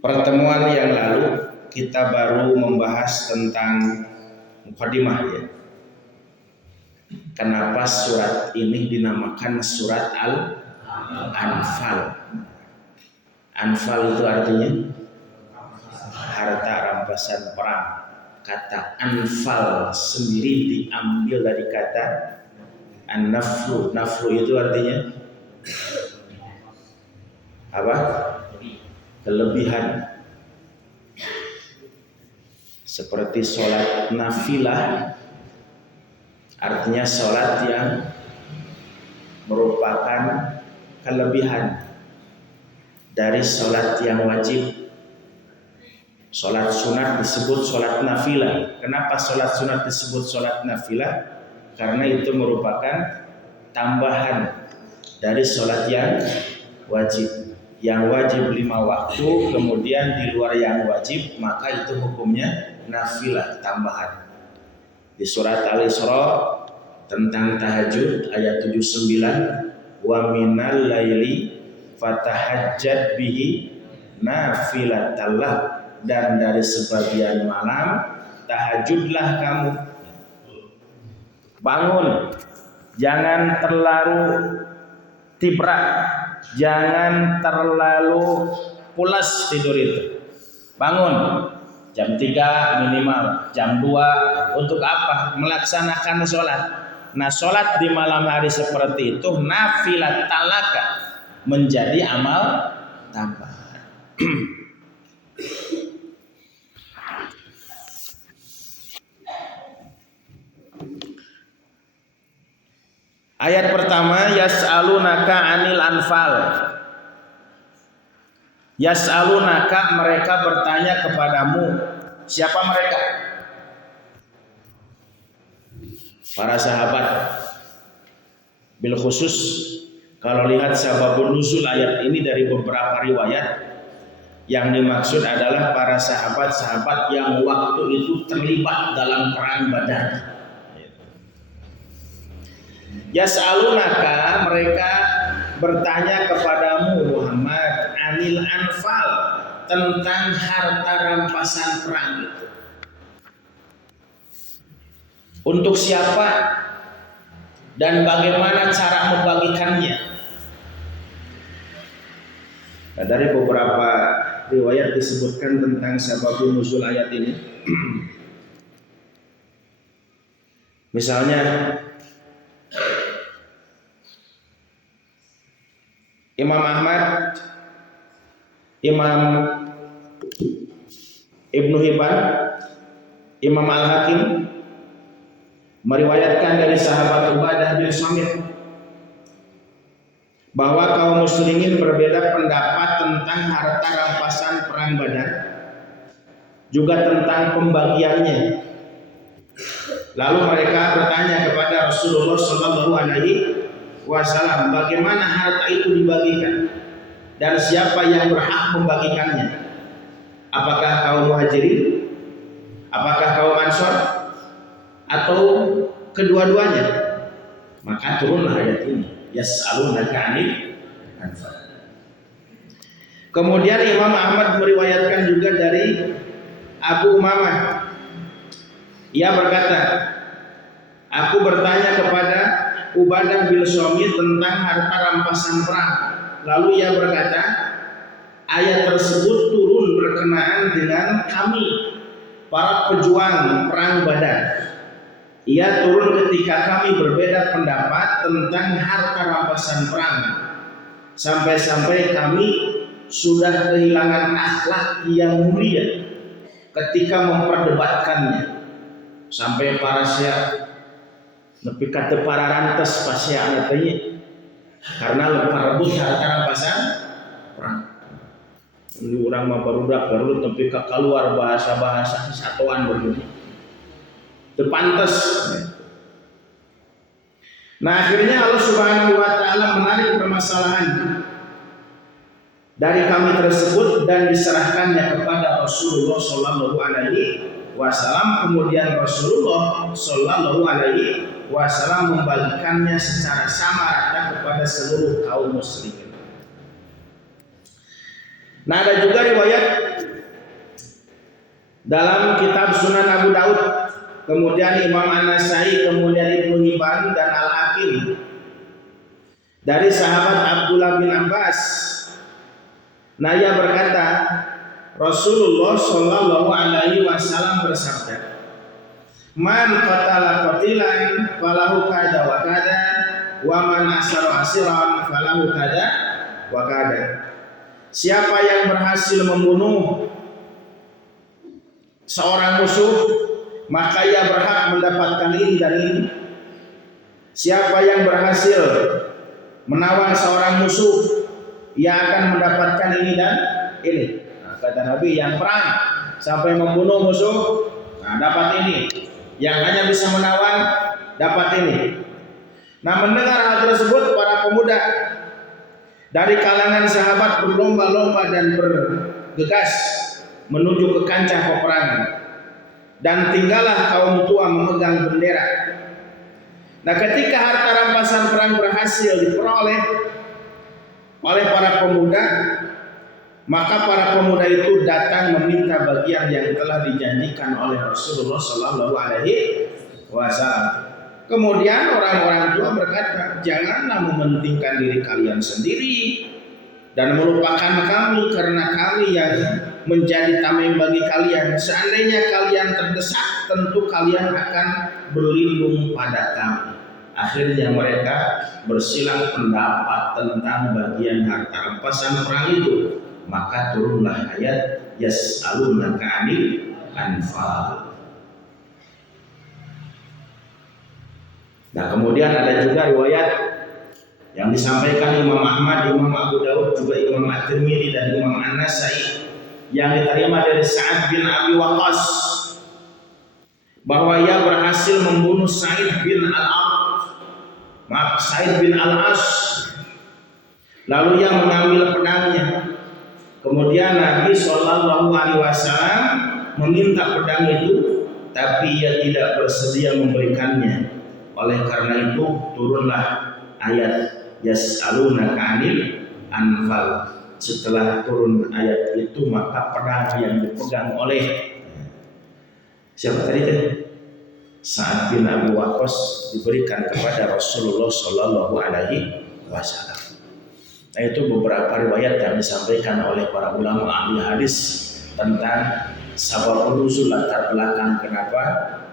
Pertemuan yang lalu kita baru membahas tentang mukadimah ya. Kenapa surat ini dinamakan surat Al-Anfal? Anfal itu artinya harta rampasan perang. Kata anfal sendiri diambil dari kata an-naflu. Naflu itu artinya apa? Kelebihan. Seperti sholat nafilah, artinya sholat yang merupakan kelebihan dari sholat yang wajib. Sholat sunat disebut sholat nafilah. Kenapa sholat sunat disebut sholat nafilah? Karena itu merupakan tambahan dari sholat yang wajib. Yang wajib 5 waktu, kemudian di luar yang wajib, maka itu hukumnya nafilah, tambahan. Di surat Al-Isra tentang tahajud ayat 79, wa minal laili fatahajjad bihi nafilatallah, dan dari sebagian malam tahajudlah kamu. Bangun, jangan terlalu tibrak, jangan terlalu pulas tidur itu. Bangun jam 3 minimal, jam 2 untuk apa? Melaksanakan sholat. Nah, sholat di malam hari seperti itu nafilat talaka, menjadi amal tambahan. Ayat pertama, yas'alunaka 'anil anfal. Yas'alunaka, mereka bertanya kepadamu. Siapa mereka? Para sahabat. Bil khusus kalau lihat sababun nuzul ayat ini dari beberapa riwayat, yang dimaksud adalah para sahabat-sahabat yang waktu itu terlibat dalam perang Badar. Yas'alunaka, mereka bertanya kepadamu Muhammad, anil anfal, tentang harta rampasan perang itu. Untuk siapa dan bagaimana cara membagikannya? Nah, dari beberapa riwayat disebutkan tentang sababun nuzul ayat ini. Misalnya Imam Ahmad, Imam Ibnu Hibban, Imam Al-Hakim meriwayatkan dari sahabat Ubadah bin Samit bahwa kaum muslimin berbeda pendapat tentang harta rampasan perang Badar, juga tentang pembagiannya. Lalu mereka bertanya kepada Rasulullah Shallallahu Alaihi Wasallam, bagaimana harta itu dibagikan dan siapa yang berhak membagikannya? Apakah kaum muhajirin, apakah kaum ansor, atau kedua-duanya? Maka turunlah ayat ini, yas'alunaka 'anil anfal. Kemudian Imam Ahmad meriwayatkan juga dari Abu Umamah. Ia berkata, aku bertanya kepada Ubadah bin Samit tentang harta rampasan perang. Lalu ia berkata, ayat tersebut turun berkenaan dengan kami, para pejuang perang Badar. Ia turun ketika kami berbeda pendapat tentang harta rampasan perang, sampai-sampai kami sudah kehilangan akhlak yang mulia ketika memperdebatkannya. Sampai para syekh nepi kata para rantes pasya tanya karena lepas rebut harta rampasan perang. Ini orang mah baru nepi ka keluar bahasa-bahasa kesatuan begini. Teu pantes. Nah, akhirnya Allah Subhanahu wa taala menarik permasalahan dari kami tersebut dan diserahkannya kepada Rasulullah sallallahu alaihi wasallam. Kemudian Rasulullah sallallahu alaihi wasallam membagikannya secara sama rata kepada seluruh kaum muslimin. Nah, ada juga riwayat dalam kitab Sunan Abu Daud, kemudian Imam An-Nasai, kemudian Ibnu Hibban dan Al-Hakim dari sahabat Abdullah bin Abbas. Nah, ia berkata, Rasulullah Shallallahu Alaihi Wasallam bersabda, "Man qatala qatilan falahu kada wa kada, wa man asara asiran falahu kada wa kada." Siapa yang berhasil membunuh seorang musuh, maka ia berhak mendapatkan ini dan ini. Siapa yang berhasil menawan seorang musuh, ia akan mendapatkan ini dan ini. Nah, kata Nabi, yang perang sampai membunuh musuh, nah, dapat ini. Yang hanya bisa menawan, dapat ini. Nah, mendengar hal tersebut, para pemuda dari kalangan sahabat berlomba-lomba dan bergegas menuju ke kancah peperangan. Dan tinggallah kaum tua memegang bendera. Nah, ketika harta rampasan perang berhasil diperoleh oleh para pemuda, maka para pemuda itu datang meminta bagian yang telah dijanjikan oleh Rasulullah Shallallahu Alaihi Wasallam. Kemudian orang-orang tua berkata, janganlah mementingkan diri kalian sendiri dan melupakan kami, karena kami yang menjadi tameng bagi kalian. Seandainya kalian terdesak, tentu kalian akan berlindung pada kami. Akhirnya mereka bersilang pendapat tentang bagian harta rampasan perang itu. Maka turunlah ayat yas'alunaka 'anil anfal. Nah, kemudian ada juga riwayat yang disampaikan Imam Ahmad, Imam Abu Daud, juga Imam At-Tirmidzi dan Imam An-Nasai yang diterima dari Sa'ad bin Abi Waqqas bahwa ia berhasil membunuh Sa'id bin Al-As. Lalu ia mengambil pedangnya. Kemudian Nabi Shallallahu Alaihi Wasallam meminta pedang itu, tapi ia tidak bersedia memberikannya. Oleh karena itu turunlah ayat yas'alunaka 'anil anfal. Setelah turun ayat itu, maka pedang yang dipegang oleh siapa tadi teh? Sa'ad bin Abi Waqqas diberikan kepada Rasulullah Shallallahu Alaihi Wasallam. Nah, itu beberapa riwayat yang disampaikan oleh para ulama ahli hadis tentang sababun nuzul, latar belakang kenapa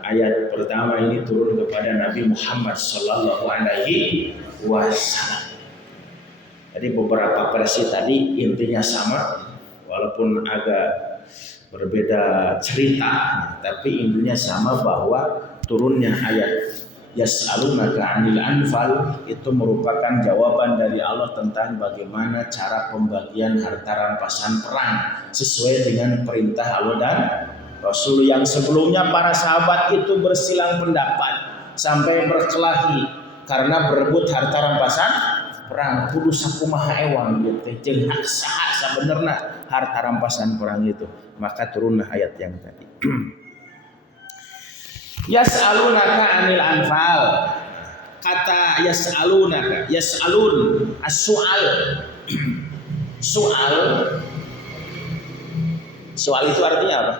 ayat pertama ini turun kepada Nabi Muhammad Shallallahu Alaihi Wasallam. Jadi beberapa versi tadi intinya sama, walaupun agak berbeda cerita, tapi intinya sama bahwa turunnya ayat yas'alunaka 'anil anfal itu merupakan jawaban dari Allah tentang bagaimana cara pembagian harta rampasan perang sesuai dengan perintah Allah dan Rasul. Yang sebelumnya para sahabat itu bersilang pendapat sampai berkelahi karena berebut harta rampasan perang. Kudu sakumaha ewang gitu, jeung hak saha sabenerna harta rampasan perang itu. Maka turunlah ayat yang tadi. Yas'alunaka 'anil anfal. Kata yas'alunaka, yas'alun as-su'al. Soal itu artinya apa?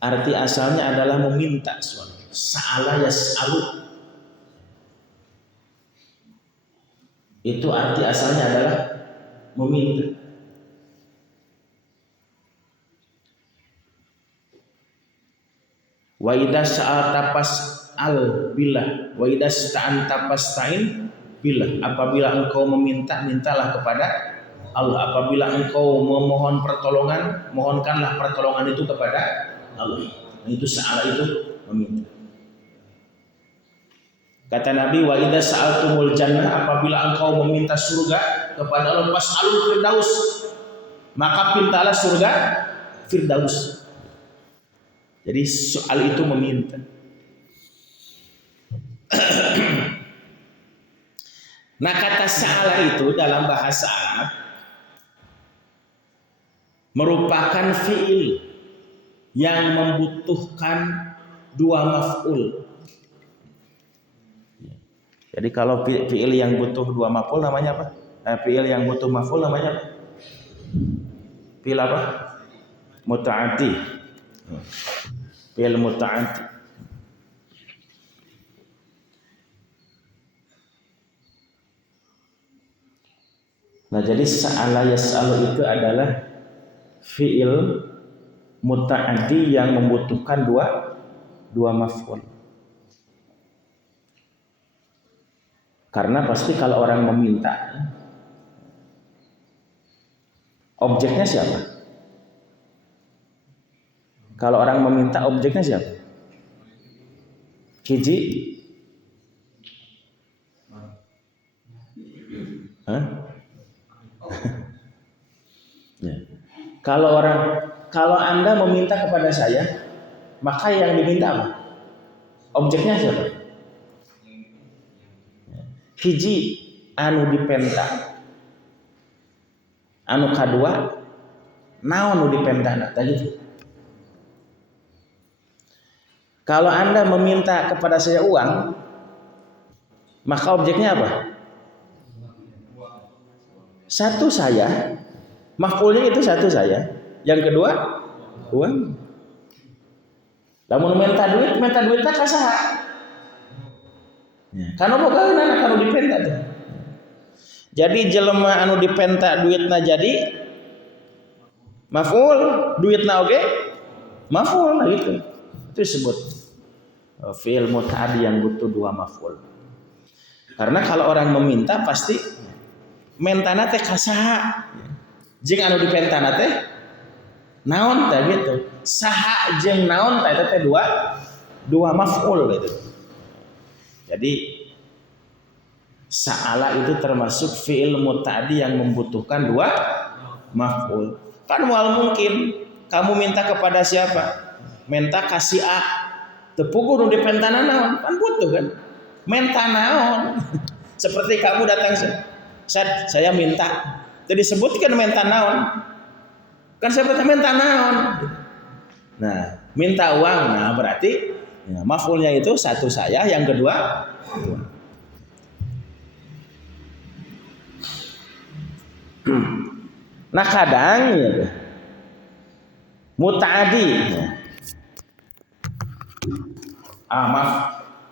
Arti asalnya adalah meminta suatu. Sa'ala yas'alu. Itu arti asalnya adalah meminta. Wa idza sa'alta fas'al billah wa idza sta'anta fasta'in billah. Apabila engkau meminta, mintalah kepada Allah. Apabila engkau memohon pertolongan, mohonkanlah pertolongan itu kepada Allah. Nah, itu sa'ala itu meminta. Kata Nabi, wa idza sa'altumul jannah, apabila engkau meminta surga kepada Allah, fas'alul firdaus, maka mintalah surga firdaus. Jadi soal itu meminta. Nah, kata sa'ala itu dalam bahasa Arab merupakan fi'il yang membutuhkan dua maf'ul. Jadi kalau fi'il yang butuh dua maf'ul namanya apa? Fi'il yang butuh maf'ul namanya apa? Fi'il apa? Muta'addi. Fi'il muta'addi. Nah, jadi sa'ala yas'alu itu adalah fi'il muta'addi yang membutuhkan dua maf'ul. Karena pasti kalau orang meminta, objeknya siapa? Kalau orang meminta, objeknya siapa? Hiji? Hah? Ya. Kalau Anda meminta kepada saya, maka yang diminta apa? Objeknya siapa? Hiji anu dipenta. Anu kadua naon nu dipentana tadi. Kalau Anda meminta kepada saya uang, maka objeknya apa? Satu saya, maf'ulnya itu satu saya. Yang kedua uang. Lamun minta duitnya ka saha? Ya. Karena boga anak anu dipenta tuh. Jadi jelema anu dipenta duitna jadi maf'ul, duitna oge maf'ul gitu. Itu disebut fi'il muta'addi yang butuh dua maf'ul. Karena kalau orang meminta pasti mentana teh ka saha? Jeung anu dipentana teh naon teh gitu. Saha jeung naon teh teh dua maf'ul gitu. Jadi sa'ala itu termasuk fi'il muta'addi yang membutuhkan dua maf'ul. Kan mual mungkin kamu minta kepada siapa? Minta kasih A. Tepugu nu dipentana naon? Kan butuh kan? Minta naon? Seperti kamu datang, saya minta. Jadi disebutkan minta naon? Kan seperti minta naon? Nah, minta uang. Nah, berarti ya, maf'ulnya itu satu saya, yang kedua nah kadang ya, muta'addi ya.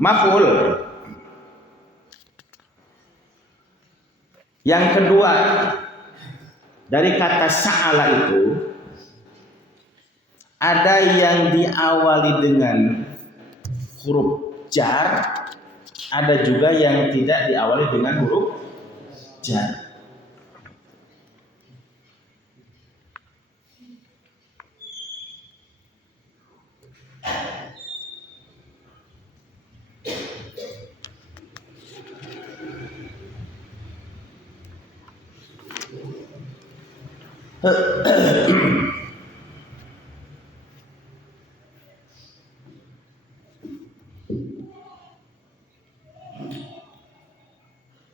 Maf'ul yang kedua dari kata sa'ala itu ada yang diawali dengan huruf jar, ada juga yang tidak diawali dengan huruf jar.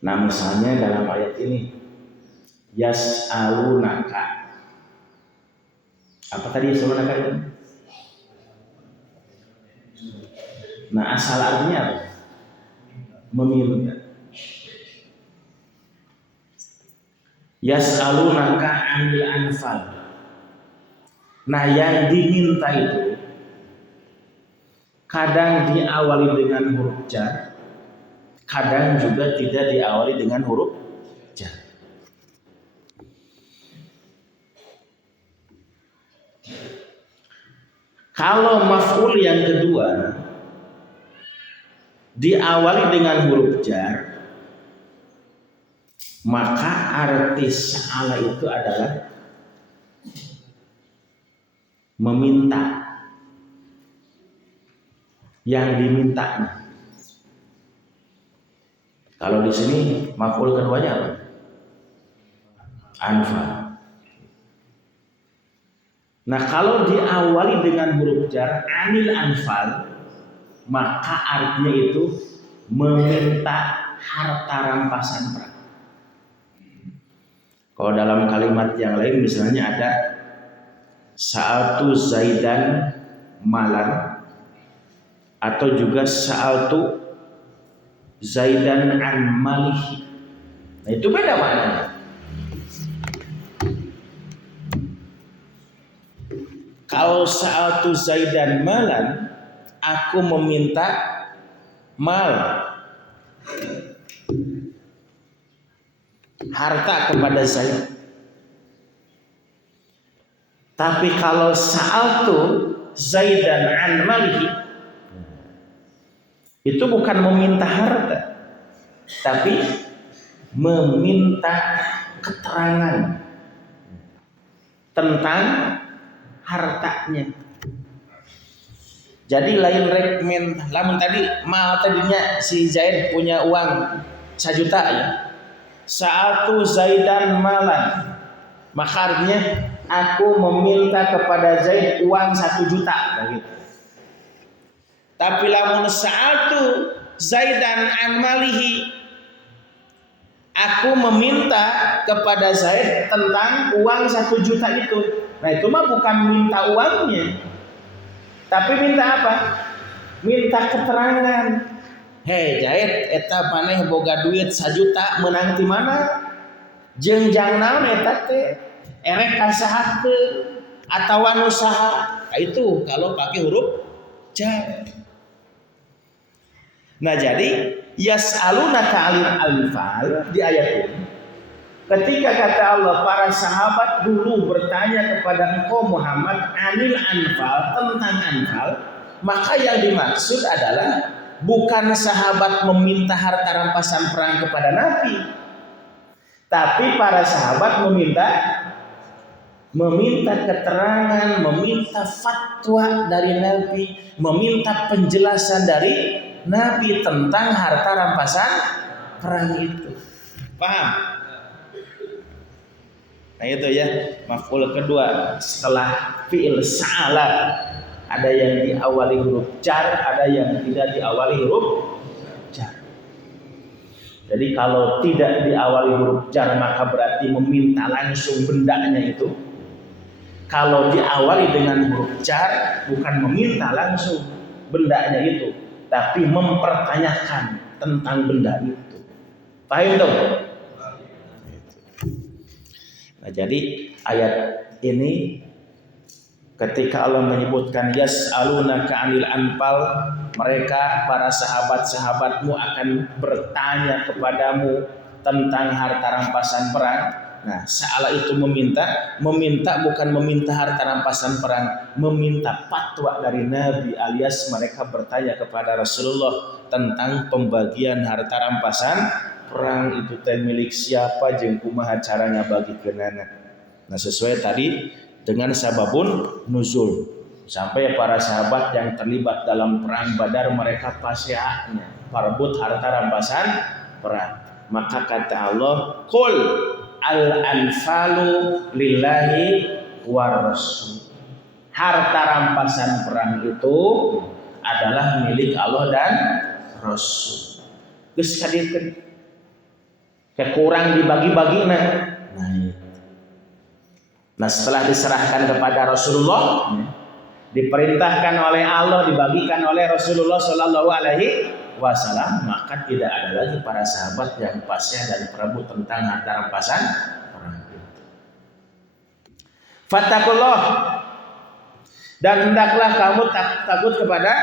Nah, misalnya dalam ayat ini yas'alunaka. Apa tadi yas'alunaka itu? Nah, asal artinya apa? Meminta. Yas'alunaka 'anil anfal. Nah, yang diminta itu kadang diawali dengan huruf jar, kadang juga tidak diawali dengan huruf jar. Kalau maf'ul yang kedua diawali dengan huruf jar, maka arti sa'ala itu adalah meminta. Yang diminta. Kalau di sini maf'ul keduanya apa? Anfal. Nah, kalau diawali dengan huruf jar anil anfal, maka artinya itu meminta harta rampasan perang. Kalau dalam kalimat yang lain misalnya ada sa'altu Zaidan malan, atau juga sa'altu Zaidan an malihi. Nah, itu beda maknanya. Kalau sa'altu Zaidan malan, aku meminta mal, harta kepada Zaid. Tapi kalau sa'altu Zaidan an malihi, itu bukan meminta harta, tapi meminta keterangan tentang hartanya. Jadi lain rekmen, lamun tadi mal tadinya si Zaid punya uang 1 juta ya. Sa'altu Zaidan malan, maka artinya aku meminta kepada Zaid uang 1 juta gitu. Tapi lamun sa'altu Zaidan an malihi, aku meminta kepada Zaid tentang uang 1 juta itu. Nah itu mah bukan minta uangnya, tapi minta apa? Minta keterangan. Hei Zaid, eta maneh boga duit 1 juta menang di mana? Jengjang naon eta teh? Erek kasahakeun atawa usaha. Nah, itu kalau pakai huruf jar. Nah jadi yas'alunaka 'anil anfal di ayat ini, ketika kata Allah para sahabat dulu bertanya kepada engkau Muhammad anil anfal, tentang anfal, maka yang dimaksud adalah bukan sahabat meminta harta rampasan perang kepada Nabi, tapi para sahabat meminta keterangan, meminta fatwa dari Nabi, meminta penjelasan dari Nabi tentang harta rampasan perang itu. Paham? Nah itu ya, maf'ul kedua setelah fi'il sa'ala, ada yang diawali huruf jar, ada yang tidak diawali huruf jar. Jadi kalau tidak diawali huruf jar maka berarti meminta langsung bendanya itu. Kalau diawali dengan huruf jar bukan meminta langsung bendanya itu, tapi mempertanyakan tentang benda itu. Paham dong? Nah, jadi ayat ini ketika Allah menyebutkan yas'alunaka 'anil anfal, mereka para sahabat-sahabatmu akan bertanya kepadamu tentang harta rampasan perang. Nah, sa'ala itu meminta bukan meminta harta rampasan perang, meminta fatwa dari Nabi, alias mereka bertanya kepada Rasulullah tentang pembagian harta rampasan perang itu teh milik siapa jeung kumaha caranya bagi kenana. Nah, sesuai tadi dengan sababun nuzul, sampai para sahabat yang terlibat dalam perang Badar mereka pasya'nya perebut harta rampasan perang. Maka kata Allah, qul al-anfalu lillahi wa rasul. Harta rampasan perang itu adalah milik Allah dan Rasul. Geus kadieun kekurang dibagi-bagi nah setelah diserahkan kepada Rasulullah, diperintahkan oleh Allah, dibagikan oleh Rasulullah Shallallahu Alaihi Wasallam, maka tidak ada lagi para sahabat yang pasya dan perebut tentang harta rampasan perang itu. Fattakullah, dan hendaklah kamu takut kepada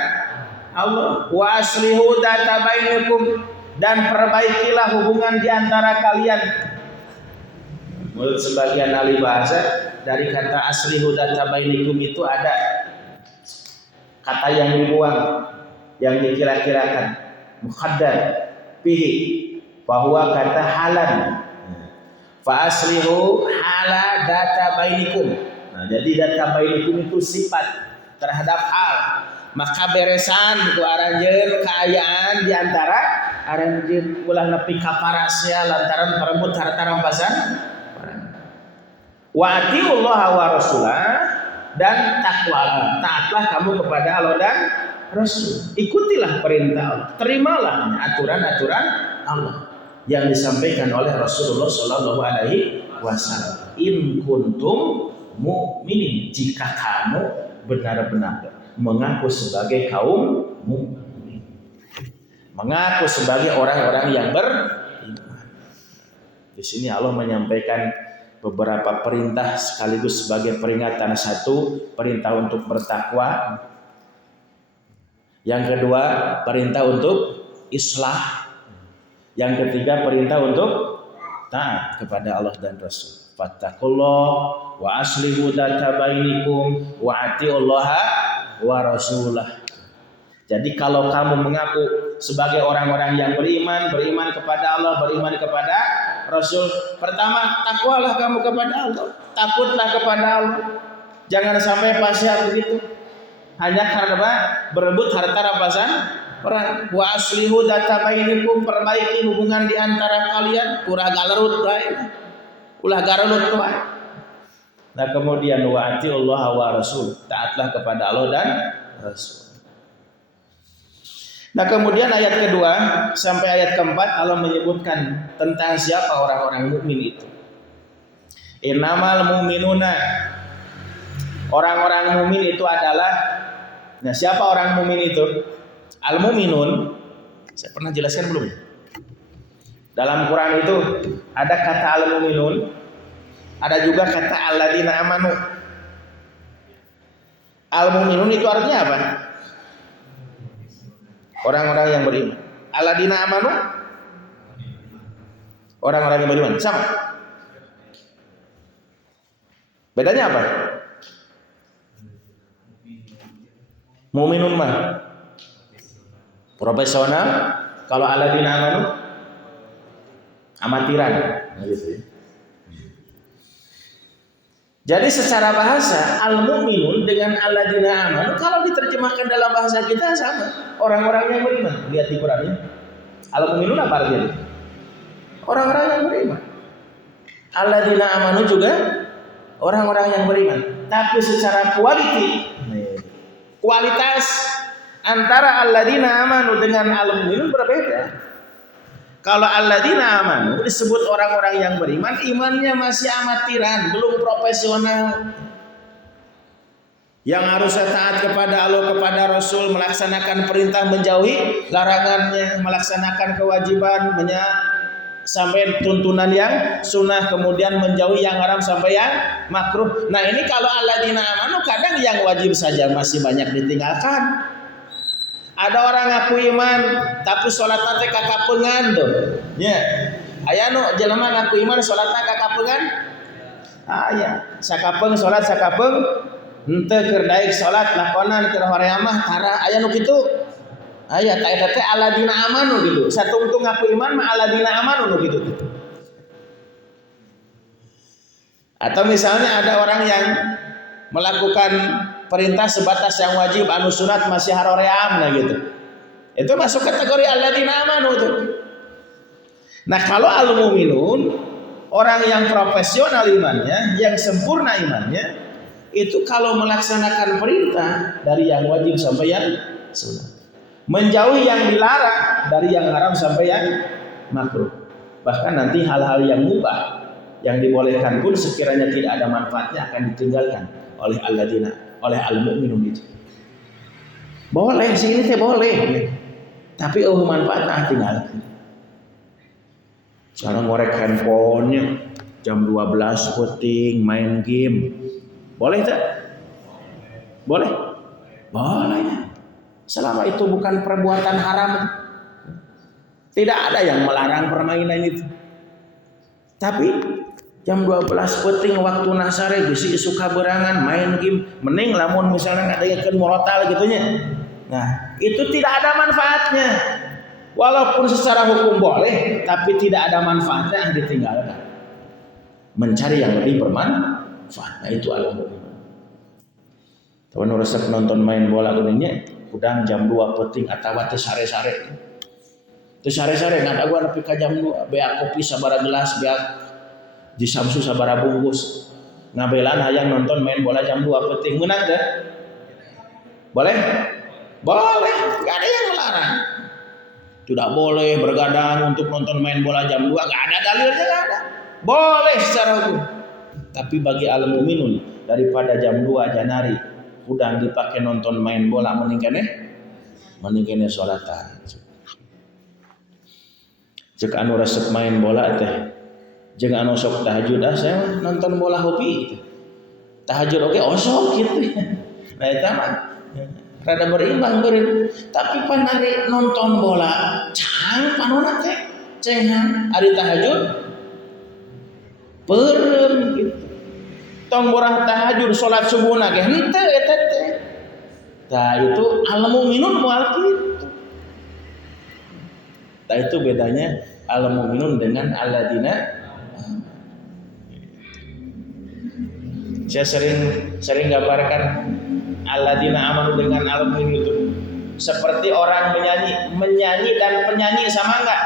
Allah. Wa aslihu dzata bainakum, dan perbaikilah hubungan di antara kalian. Menurut sebagian ahli bahasa, dari kata aslihu dzata bainakum itu ada kata yang dibuang, yang dikira-kirakan, muqaddar fihi, bahwa kata halan. Fa aslihu hala dzata bainakum. Nah, jadi dzata bainakum itu sifat terhadap hal. Maka beresan itu aranjeun kaayaan di antara aranjeun ulah nepi ka parasya lantaran perebut harta rampasan. Wa atiullaha wa rasulah, dan takwalah, taatlah kamu kepada Allah dan Rasul. Ikutilah perintah Allah, terimalah aturan-aturan Allah yang disampaikan oleh Rasulullah Shallallahu Alaihi Wasallam. In kuntum mu'minin, jika kamu benar-benar mengaku sebagai kaum mukmin, mengaku sebagai orang-orang yang beriman. Di sini Allah menyampaikan beberapa perintah sekaligus sebagai peringatan. Satu, perintah untuk bertakwa. Yang kedua, perintah untuk islah. Yang ketiga, perintah untuk taat kepada Allah dan Rasul. Fattaqullah wa aslihu dzata bainikum wa atiullaha wa rasulah. Jadi kalau kamu mengaku sebagai orang-orang yang beriman kepada Allah, beriman kepada Rasul, pertama takwalah kamu kepada Allah, takutlah kepada Allah. Jangan sampai pasya begitu hanya karena berebut harta rampasan orang. Wa aslihu dzata bainikum, perbaiki hubungan di antara kalian. Ulah galerut bae, ulah galerut bae. Nah kemudian wa atiullaha wa rasul, taatlah kepada Allah dan Rasul. Nah kemudian ayat kedua sampai ayat keempat Allah menyebutkan tentang siapa orang-orang mukmin itu. Innamal mu'minuna, orang-orang mukmin itu adalah, nah siapa orang mukmin itu? Al mu'minun, saya pernah jelaskan belum? Dalam Quran itu ada kata al mu'minun, ada juga kata alladzina amanu. Al mu'minun itu artinya apa? Orang-orang yang beriman. Alladzina amanu, orang-orang yang beriman. Sama. Bedanya apa? Mu'minun mah profesional, kalau alladzina amanu amatiran, gitu ya. Jadi secara bahasa al-mu'minun dengan alladzina amanu kalau diterjemahkan dalam bahasa kita sama, orang-orang yang beriman. Lihat di Quran ya. Al-mu'minun apa artinya? Orang-orang yang beriman. Alladzina amanu juga orang-orang yang beriman. Tapi secara kualitas antara alladzina amanu dengan al-mu'minun berbeda. Kalau alladzina amanu disebut orang-orang yang beriman, imannya masih amatiran, belum profesional. Yang harusnya taat kepada Allah, kepada Rasul, melaksanakan perintah, menjauhi larangannya, melaksanakan kewajiban, sampai tuntunan yang sunnah, kemudian menjauhi yang haram sampai yang makruh. Nah ini kalau alladzina amanu kadang yang wajib saja masih banyak ditinggalkan. Ada orang ngaku iman tapi sholatnya teh kakapeungan tuh. Nya. Aya nu jelema ngaku iman sholatnya kakapeungan. Aya, sakapeung sholat sakapeung henteu keur daek sholat lakonan keur hoream mah tara aya nu kitu. Aya ta eta teh alladzina amanu gitu. Satungtung ngaku iman mah alladzina amanu nu kitu. Atau misalnya ada orang yang melakukan perintah sebatas yang wajib, anu sunat masih haroream, nah gitu. Itu masuk kategori alladzina amanu tuh. Nah kalau al-mu'minun, orang yang profesional imannya, yang sempurna imannya, itu kalau melaksanakan perintah dari yang wajib sampai yang sunat, menjauhi yang dilarang dari yang haram sampai yang makruh. Bahkan nanti hal-hal yang mubah, yang dibolehkan pun sekiranya tidak ada manfaatnya akan ditinggalkan oleh alladzina, oleh al-mu'minun itu. Boleh sih ini teh boleh. Tapi manfaatnya tinggalkan. Cara ngorek handphonenya jam 12 puting main game. Boleh tak? Boleh? Boleh. Selama itu bukan perbuatan haram. Tidak ada yang melarang permainan itu. Tapi jam 12 penting waktu nasare bisi suka berangan main game, mending lamun misalnya ngadaikeun murotal gitunya. Nah, itu tidak ada manfaatnya. Walaupun secara hukum boleh, tapi tidak ada manfaatnya yang ditinggalkan. Mencari yang lebih bermanfaat. Nah, itu al-mu'min. Tahu resep nonton main bola geunya, udang jam 2 penting atawa teu sare-sare. Teu sare-sare ngada gua nepi ka jam 2, beak kopi sabaraha gelas, beak di Samsu sabaraha bungkus. Ngabelan hayang nonton main bola jam 2 penting meunang teh? Boleh? Boleh, enggak ada yang melarang. Tidak boleh bergadang untuk nonton main bola jam 2, enggak ada dalilnya, enggak ada. Boleh secara hukum. Tapi bagi al-mu'minun daripada jam 2 janari udang dipakai nonton main bola mending keneh salatan. Cek anu resep main bola teh Jeung anu sok tahajud saya nonton bola hobi gitu. Tahajud oke osok gitu ya. Nah eta mah rada berimbang beureun. Tapi pan ari nonton bola cang panonna teh cengan ari tahajud peureum gitu. Tong borah tahajud salat subuhna ge henteu eta teh. Tah itu al-mu'minun moal kitu. Tah itu bedanya al-mu'minun dengan alladzina. Saya sering gambarkan alladzina amanu dengan al-mu'minun itu seperti orang menyanyi dan penyanyi sama enggak?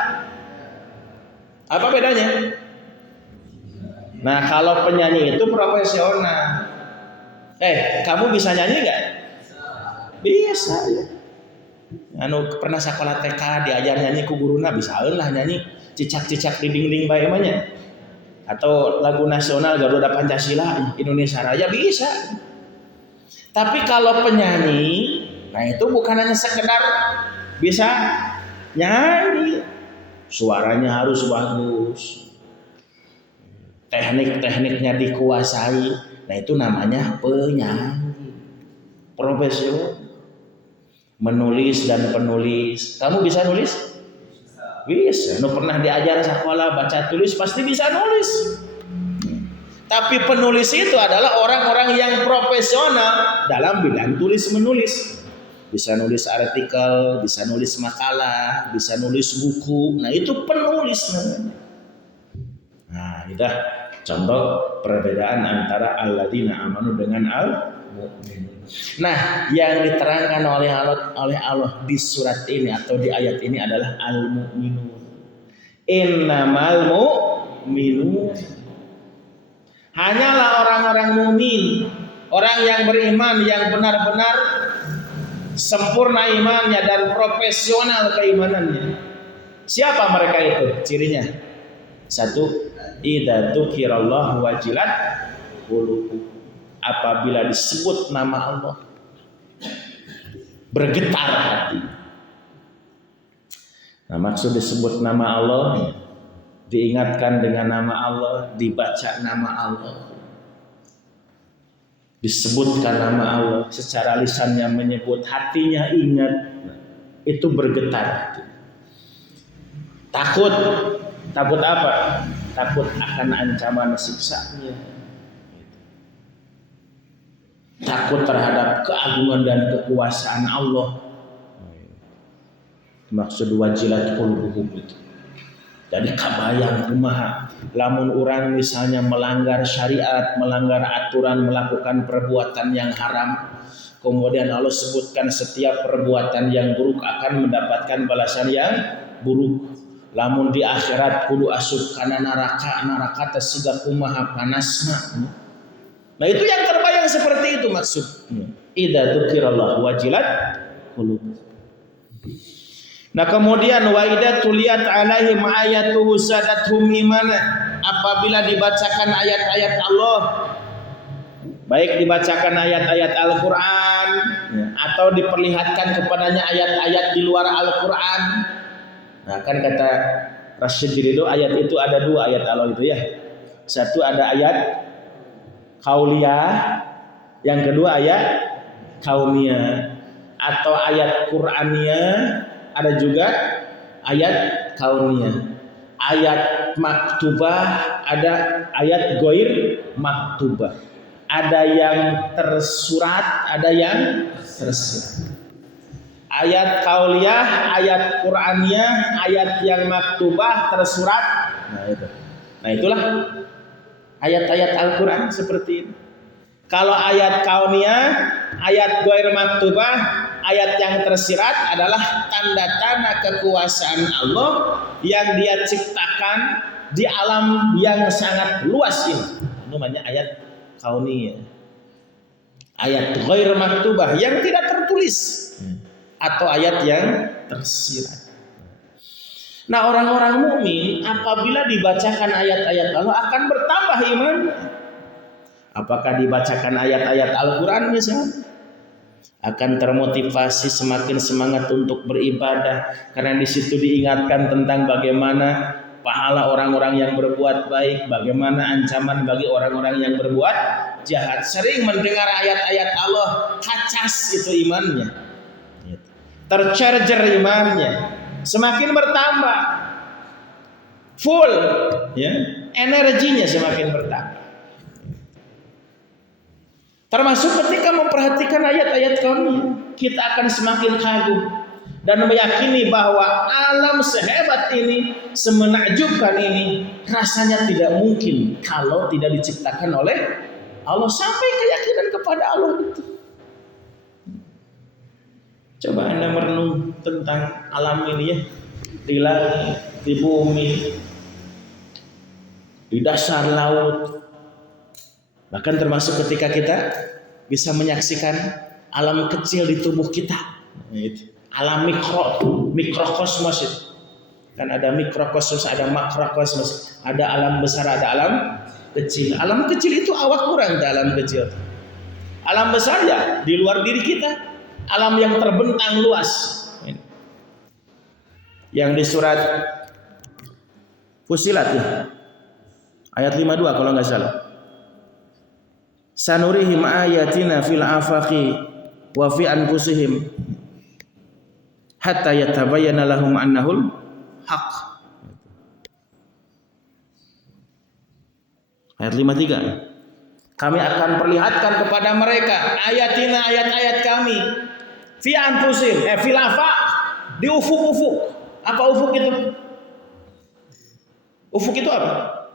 Apa bedanya? Nah, kalau penyanyi itu profesional. Kamu bisa nyanyi enggak? Bisa ya. Anu pernah sekolah TK diajar nyanyi ku guruna bisa lah nyanyi cicak-cicak di dinding bae mah nya. Atau lagu nasional Garuda Pancasila Indonesia Raya bisa. Tapi kalau penyanyi, nah itu bukan hanya sekedar bisa nyanyi, suaranya harus bagus, teknik-tekniknya dikuasai. Nah itu namanya penyanyi profesional. Menulis dan penulis. Kamu bisa nulis? Bisa. Nu pernah diajar sekolah baca tulis pasti bisa nulis. Tapi penulis itu adalah orang-orang yang profesional dalam bidang tulis menulis. Bisa nulis artikel, bisa nulis makalah, bisa nulis buku. Nah itu penulis namanya. Nah itu contoh perbedaan antara alladzina amanu dengan al-mu'minun. Nah, yang diterangkan oleh Allah di surat ini atau di ayat ini adalah al-mu'minun. Innamal mu'minun. Hanyalah orang-orang mukmin, orang yang beriman yang benar-benar sempurna imannya dan profesional keimanannya. Siapa mereka itu? Cirinya. 1, idza dzukirallahu wajilat qulubuhum. Apabila disebut nama Allah bergetar hati. Nah, maksud disebut nama Allah, diingatkan dengan nama Allah, dibaca nama Allah, disebutkan nama Allah, secara lisannya menyebut, hatinya ingat, itu bergetar hati. Takut apa? Takut akan ancaman siksanya. Takut terhadap keagungan dan kekuasaan Allah. Maksud wajilat qulubuhum itu. Jadi kabayang kumaha lamun urang misalnya melanggar syariat, melanggar aturan, melakukan perbuatan yang haram, kemudian Allah sebutkan setiap perbuatan yang buruk akan mendapatkan balasan yang buruk. Lamun di akhirat kudu asup kana neraka teh siga kumaha panasna. Nah itu yang terbayang seperti itu maksudnya. Idza dzukirallahu wajilat qulubuhum. Nah kemudian wa idza tuliyat alaihim ayatuhu zadatuhum imana. Apabila dibacakan ayat-ayat Allah, baik dibacakan ayat-ayat Al-Qur'an atau diperlihatkan kepadanya ayat-ayat di luar Al-Qur'an. Nah kan kata Rasyid Ridho ayat itu ada 2 ayat Allah itu ya. Satu ada ayat kauliyah, yang kedua ayat kauniyah atau ayat Qur'aniyah, ada juga ayat kauniyah. Ayat maktubah, ada ayat goir maktubah. Ada yang tersurat, ada yang tersirat. Ayat kauliyah, ayat Qur'aniyah, ayat yang maktubah, tersurat. Nah itulah ayat-ayat Al-Quran seperti ini. Kalau ayat kauniyah, ayat goir maktubah, ayat yang tersirat adalah tanda-tanda kekuasaan Allah yang Dia ciptakan di alam yang sangat luas ini. Namanya ayat kauniyah. Ayat goir maktubah yang tidak tertulis atau ayat yang tersirat. Nah orang-orang mukmin apabila dibacakan ayat-ayat Allah akan bertambah iman. Apakah dibacakan ayat-ayat Al-Quran misalnya, akan termotivasi semakin semangat untuk beribadah karena di situ diingatkan tentang bagaimana pahala orang-orang yang berbuat baik, bagaimana ancaman bagi orang-orang yang berbuat jahat. Sering mendengar ayat-ayat Allah, kacas itu imannya, tercharger imannya, semakin bertambah, full, ya, energinya semakin bertambah. Termasuk ketika memperhatikan ayat-ayat kaum, kita akan semakin kagum dan meyakini bahwa alam sehebat ini, semenakjubkan ini, rasanya tidak mungkin kalau tidak diciptakan oleh Allah. Sampai keyakinan kepada Allah itu. Coba Anda merenung tentang alam ini ya, di langit, di bumi, di dasar laut. Bahkan termasuk ketika kita bisa menyaksikan alam kecil di tubuh kita. Alam mikrokosmos itu. Kan ada mikrokosmos, ada makrokosmos, ada alam besar, ada alam kecil. Alam kecil itu awak kurang, alam kecil. Alam besar ya di luar diri kita. Alam yang terbentang luas. Yang di surat Fusilat ya. Ayat 52 kalau nggak salah. Sanurihim ayatina fil afaqi wa fi anfusihim hatta yatabayyana lahum annahul haq. Ayat 53. Kami akan perlihatkan kepada mereka ayatina, ayat-ayat kami fi anfusihim, fil afaq, di ufuk-ufuk. Apa ufuk itu? Ufuk itu apa?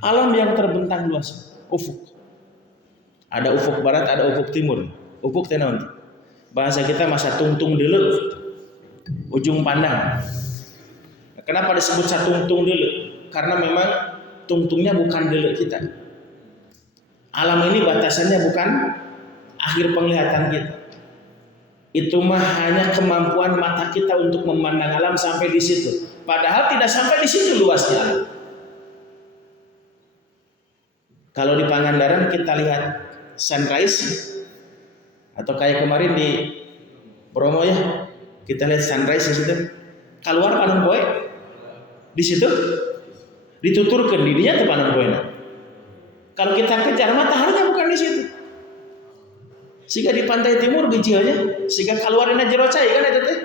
Alam yang terbentang luas. Ufuk. Ada ufuk barat, ada ufuk timur. Ufuk teh naon? Bahasa kita masa tungtung deuleu. Ujung pandang. Kenapa disebut satungtung deuleu? Karena memang tungtungnya bukan deuleu kita. Alam ini batasannya bukan akhir penglihatan kita. Itu mah hanya kemampuan mata kita untuk memandang alam sampai di situ. Padahal tidak sampai di situ luasnya alam. Kalau di Pangandaran kita lihat sunrise, atau kayak kemarin di Bromo ya, kita lihat sunrise di situ. Keluar panon poe di situ, dituturkan dirinya tuh panon poe. Kalau kita kejar mataharinya bukan di situ. Sehingga di pantai timur bijilnya, sehingga keluarnya jero cai kan itu teh.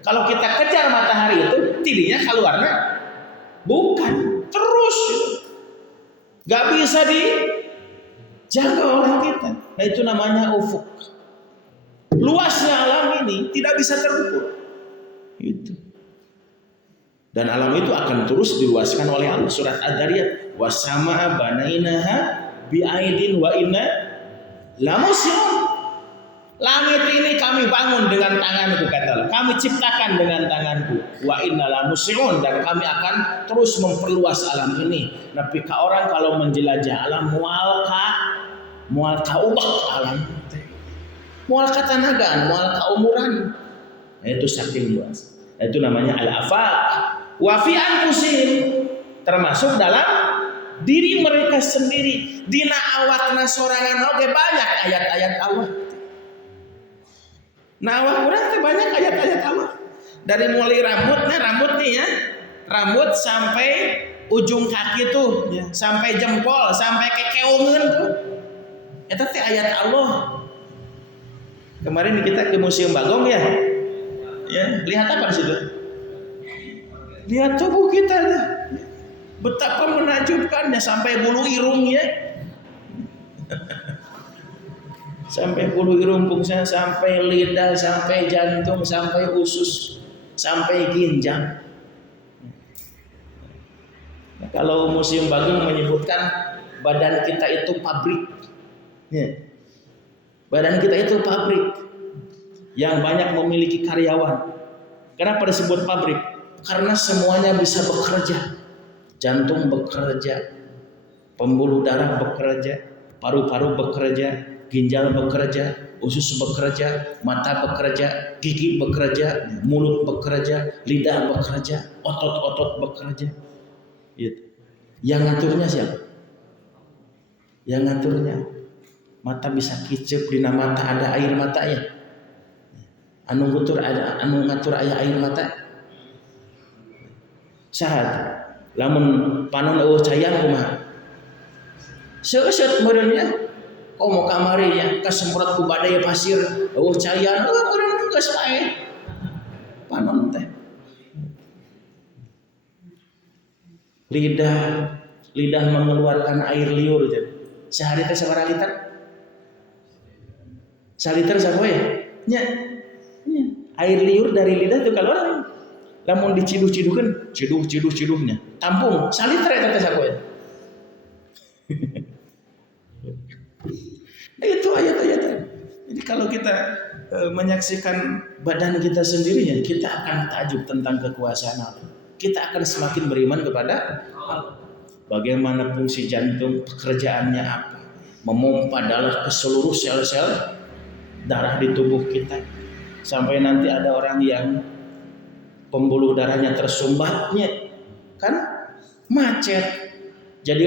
Kalau kita kejar matahari itu, tidinya keluarnya bukan terus. Gak bisa dijangkau oleh kita. Nah itu namanya ufuk. Luasnya alam ini tidak bisa terukur. Itu. Dan alam itu akan terus diluaskan oleh Allah. Surat Ad-Dariyat. Wasama'a banainaha bi'aidin wa inna lamuslimun. Langit ini kami bangun dengan tanganku, kata Allah. Kami ciptakan dengan tanganku. Wa inna lamuslimun, dan kami akan terus memperluas alam ini. Tapi ka orang kalau menjelajah alam mual ka ubah alam. Mual ka tanagaan, mual ka umuran. Nah, itu saking luas. Nah, itu namanya al-afaq. Wa fi anfusihim, termasuk dalam diri mereka sendiri. Dina awakna sorangan oge banyak ayat-ayat Allah. Nah awak kurang teh banyak ayat-ayat Allah. Dari mulai rambut nih ya, rambut sampai ujung kaki tuh, ya, sampai jempol, sampai kekeungeun tuh. Itu teh ayat Allah. Kemarin kita ke Museum Bagong ya, lihat apa di situ? Lihat tubuh kita tuh. Betapa menakjubkannya sampai bulu irungnya. Sampai bulu irung pungsa, sampai lidah, sampai jantung, sampai usus, sampai ginjal. Nah, kalau Museum Bagong menyebutkan badan kita itu pabrik, ya. Badan kita itu pabrik yang banyak memiliki karyawan. Kenapa disebut pabrik? Karena semuanya bisa bekerja. Jantung bekerja, pembuluh darah bekerja, paru-paru bekerja, ginjal bekerja, usus bekerja, mata bekerja, gigi bekerja, mulut bekerja, lidah bekerja, otot-otot bekerja. Yang ngaturnya siapa? Yang ngaturnya mata bisa kicep, dina mata ada air matanya. Anu ngatur aya air mata. Sahat. Lamun panon eueuh cayan kumaha? Seuseut meureunnya. Oh mau kamari nya kasemprot ku badai pasir eueuh cayan, meureun geus pae. Panon teh. Lidah mengeluarkan air liur. Sehari teh sabaraha liter? Saliter sapoe? Nya. Air liur dari lidah teu kaluar. Lamun diciduh-ciduhkeun, ciduh-nya. Tampung, saliter eta teh sapoe. Itu ayat-ayatnya. Jadi kalau kita menyaksikan badan kita sendirinya, kita akan takjub tentang kekuasaan Allah. Kita akan semakin beriman kepada Allah. Bagaimana fungsi jantung, pekerjaannya apa? Memompa darah ke seluruh sel-sel darah di tubuh kita. Sampai nanti ada orang yang pembuluh darahnya tersumbatnya, kan macet. Jadi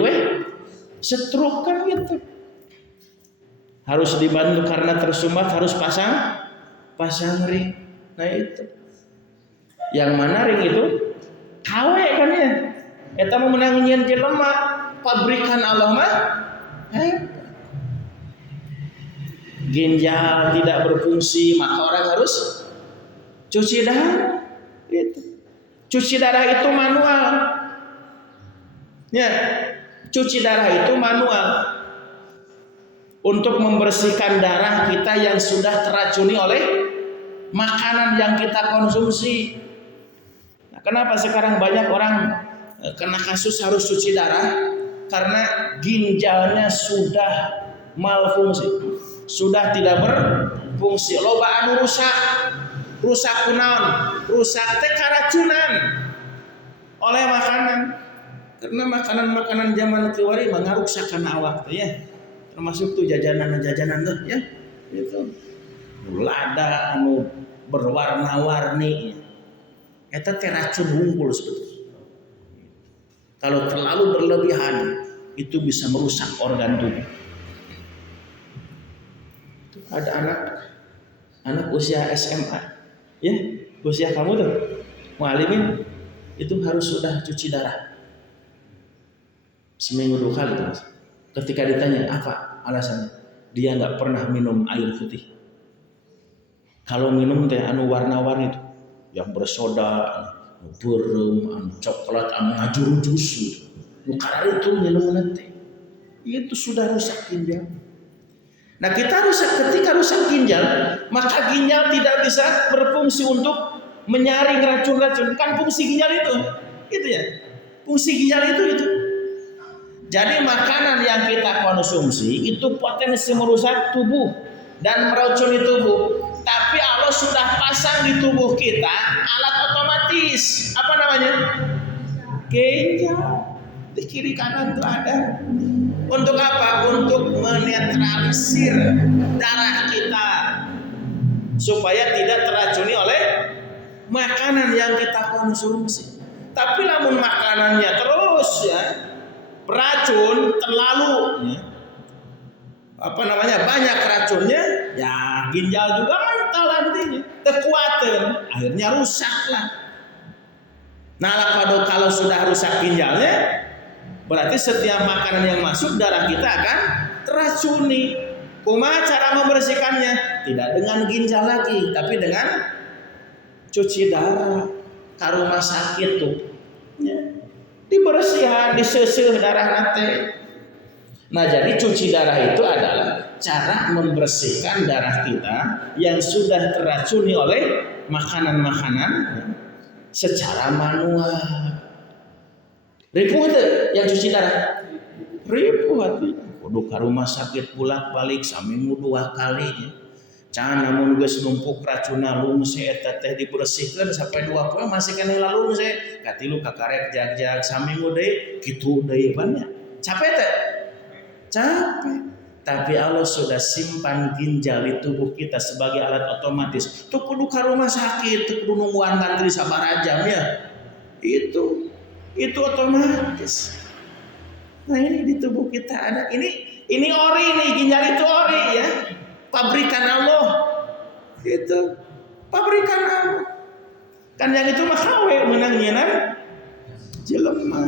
stroke kan gitu. Harus dibantu karena tersumbat, harus pasang ring. Nah itu. Yang mana ring itu? KW kan ya. Eta mau menang nyeun jelema, pabrikan Allah mah. Ginjal tidak berfungsi, maka orang harus cuci darah. Gitu. Cuci darah itu manual. Ya, cuci darah itu manual. Untuk membersihkan darah kita yang sudah teracuni oleh makanan yang kita konsumsi. Nah, kenapa sekarang banyak orang kena kasus harus cuci darah? Karena ginjalnya sudah malfungsi, sudah tidak berfungsi. Loba anu rusak kunaon? Rusak teh karacunan oleh makanan. Karena makanan-makanan zaman kiwari mangaruksakan awak teh ya. Termasuk tuh jajanan tuh ya. Itu. Lada anu berwarna-warni. Eta teh racun wungkul sebetulnya. Kalau terlalu berlebihan itu bisa merusak organ tubuh. Ada anak usia SMA, ya, usia kamu tuh, mualimin itu harus sudah cuci darah seminggu 2 kali. Ketika ditanya apa alasannya, dia nggak pernah minum air putih. Kalau minum teh anu warna-warni itu, yang bersoda, beureum, coklat, ngajurujus, karena itu minum teh, itu sudah rusak ginjal. Nah ketika rusak ginjal, maka ginjal tidak bisa berfungsi untuk menyaring racun-racun. Kan fungsi ginjal itu ya. Fungsi ginjal itu. Jadi makanan yang kita konsumsi itu potensi merusak tubuh dan meracuni tubuh. Tapi Allah sudah pasang di tubuh kita alat otomatis. Apa namanya? Ginjal. Di kiri kanan tuh ada. Untuk apa? Untuk menetralisir darah kita supaya tidak teracuni oleh makanan yang kita konsumsi. Tapi namun makanannya terus ya beracun, terlalu banyak racunnya, ya ginjal juga mental nantinya, kekuatan, akhirnya rusaklah. Nah kalau sudah rusak ginjalnya, berarti setiap makanan yang masuk darah kita akan teracuni. Kumaha cara membersihkannya? Tidak dengan ginjal lagi, tapi dengan cuci darah. Ke rumah sakit tuh, ya. Dibersihan, diseseuh darah nate. Nah jadi cuci darah itu adalah cara membersihkan darah kita yang sudah teracuni oleh makanan-makanan secara manual. Ripuh tuh yang cuci darah. Ripuh hati. Kudu ke rumah sakit bolak-balik saminggu 2 kali. Can namun geus numpuk racuna lungse eta teh dibersihkeun sampai 2 poe masih kena lalungse. Katilu kakarek jag-jag saminggu deui kitu deui banyak. Capek teh? Capek. Tapi Allah sudah simpan ginjal di tubuh kita sebagai alat otomatis. Tuh kudu ke rumah sakit, tuh kudu nungguan ngantri sabaraha jam ya. Itu otomatis. Nah ini di tubuh kita ada ini ori nih, ginjal itu ori ya. Pabrikan Allah. Itu pabrikan Allah. Kan yang itu mah KW menang nyeunang jelema.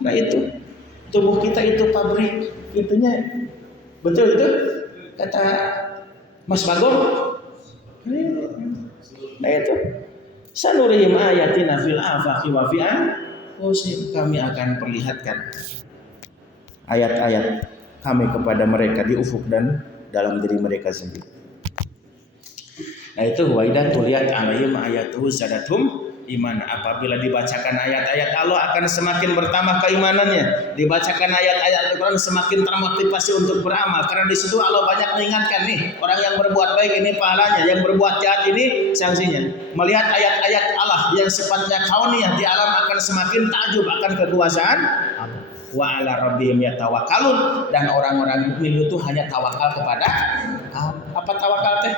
Nah itu tubuh kita itu pabrik itunya, betul itu kata Mas Bagong. Nah itu sanurihim ayatina fil afaqi wa fi anfusihim, kami akan perlihatkan ayat-ayat kami kepada mereka di ufuk dan dalam diri mereka sendiri. Nah itu waidah tuliyat alaihim ayatuhu zadathum iman. Apabila dibacakan ayat-ayat Allah akan semakin bertambah keimanannya. Dibacakan ayat-ayat Al-Quran semakin termotivasi untuk beramal. Karena di situ Allah banyak mengingatkan nih, orang yang berbuat baik ini pahalanya, yang berbuat jahat ini sanksinya. Melihat ayat-ayat Allah yang sifatnya kauniyah di alam akan semakin takjub akan kekuasaan Allah. Wa ala rabbihim yatawakkalun, dan orang-orang mukmin itu hanya tawakal kepada apa tawakal teh?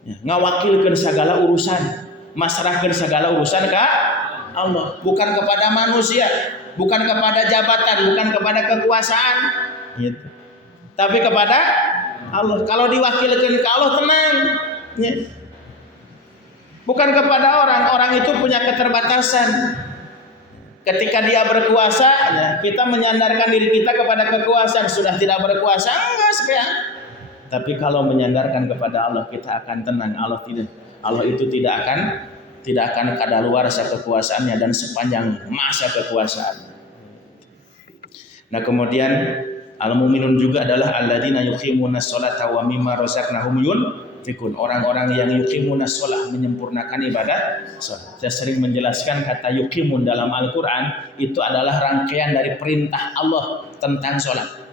Ya, ngawakilkeun segala urusan, masrahkeun segala urusan ka Allah, bukan kepada manusia, bukan kepada jabatan, bukan kepada kekuasaan, gitu. Tapi kepada Allah. Kalau diwakilkan ke Allah tenang, ya. Bukan kepada orang. Orang itu punya keterbatasan. Ketika dia berkuasa, ya, kita menyandarkan diri kita kepada kekuasaan. Sudah tidak berkuasa, enggak sekarang. Tapi kalau menyandarkan kepada Allah, kita akan tenang. Allah itu tidak akan kadaluarsa kekuasaannya dan sepanjang masa kekuasaan. Nah kemudian al-mu'minun juga adalah alladzina yuqimunas sholata wa mimma razaqnahum yunfiqun. Orang-orang yang yuqimunas sholat, menyempurnakan ibadah sholat. Saya sering menjelaskan kata yuqimun dalam Al-Quran itu adalah rangkaian dari perintah Allah tentang sholat.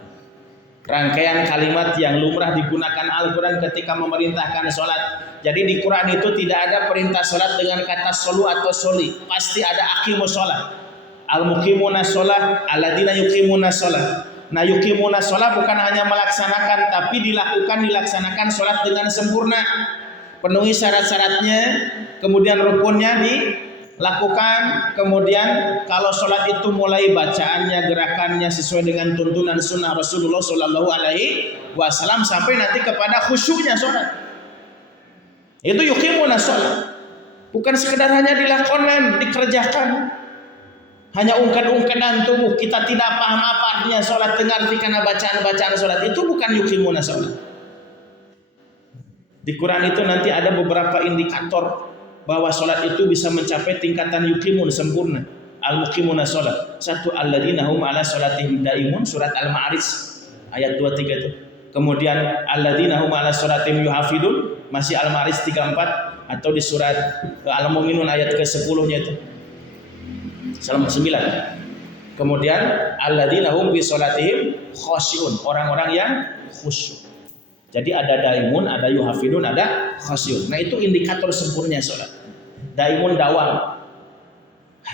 Rangkaian kalimat yang lumrah digunakan Al-Quran ketika memerintahkan sholat. Jadi di Quran itu tidak ada perintah sholat dengan kata solu atau soli. Pasti ada aqimus sholat. Al-muqimunas sholat, alladzina yuqimunas sholat. Nah yuqimunas sholat bukan hanya melaksanakan, tapi dilaksanakan sholat dengan sempurna. Penuhi syarat-syaratnya, kemudian rukunnya dilakukan. Kemudian kalau sholat itu mulai bacaannya, gerakannya sesuai dengan tuntunan sunnah Rasulullah Shallallahu Alaihi Wasallam sampai nanti kepada khusyuknya sholat. Itu yuqimunas sholat. Bukan sekedar hanya dilakukan, dikerjakan. Hanya ungkad-ungkadan tubuh, kita tidak paham apa artinya sholat, dengar karena bacaan-bacaan sholat. Itu bukan yuqimunas sholat. Di Quran itu nanti ada beberapa indikator bahwa sholat itu bisa mencapai tingkatan yuqimun, sempurna. Al-muqimunas sholat. Satu, alladzina hum ala sholatihim daimun, surat Al-Ma'arij ayat 23 itu. Kemudian alladzina hum ala sholatihim yuhafidun, masih Al-Ma'arij 34, atau di surat Al-Mu'minun ayat ke-10-nya itu. Salam 9. Kemudian alladzina hum bi sholatihim khashi'un, orang-orang yang khusyuk. Jadi ada daimun, ada yuhafidun, ada khashi'un. Nah itu indikator sempurnanya sholat. Daimun dawam,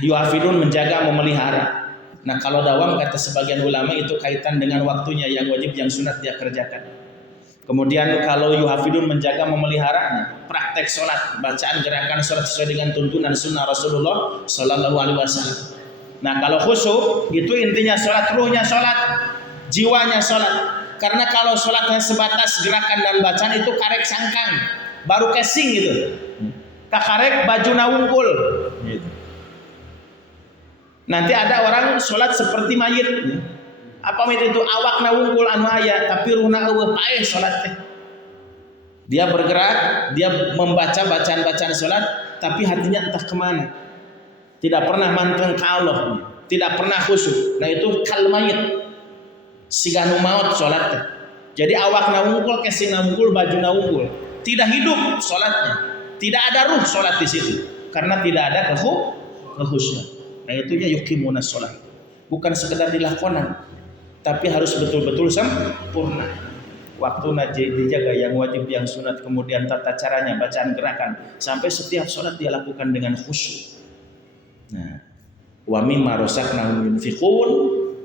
yuhafidun menjaga, memelihara. Nah kalau dawam kata sebagian ulama itu kaitan dengan waktunya, yang wajib, yang sunat dia kerjakan. Kemudian kalau yuhafidun menjaga, memelihara, praktek sholat, bacaan gerakan sholat sesuai dengan tuntunan sunnah Rasulullah Sallallahu Alaihi Wasallam. Nah kalau khusyuk itu intinya sholat, ruhnya sholat, jiwanya sholat. Karena kalau sholatnya sebatas gerakan dan bacaan itu karek sangkang, baru casing gitu. Kakarek baju nawungkul. Gitu. Nanti ada orang sholat seperti mayit. Apa itu awak nawungkul anu aya tapi ruhna eueuh paeh salat teh. Dia bergerak, dia membaca bacaan-bacaan salat tapi hatinya entah kemana. Tidak pernah manteng ka Allah, tidak pernah khusyuk. Nah itu kal mayit. Siga nu maot salat teh. Jadi awak nawungkul, kesing nawungkul, baju nawungkul. Tidak hidup salatnya. Tidak ada ruh salat di situ karena tidak ada kekhusyukan. Nah itu ya yuqimunas salat. Bukan sekedar dilakonan, tapi harus betul-betul sempurna. Waktu dijaga, yang wajib, yang sunat, kemudian tata caranya, bacaan gerakan, sampai setiap sholat dia lakukan dengan khusyuk. Nah, wa mimma razaqnahum yunfiqun,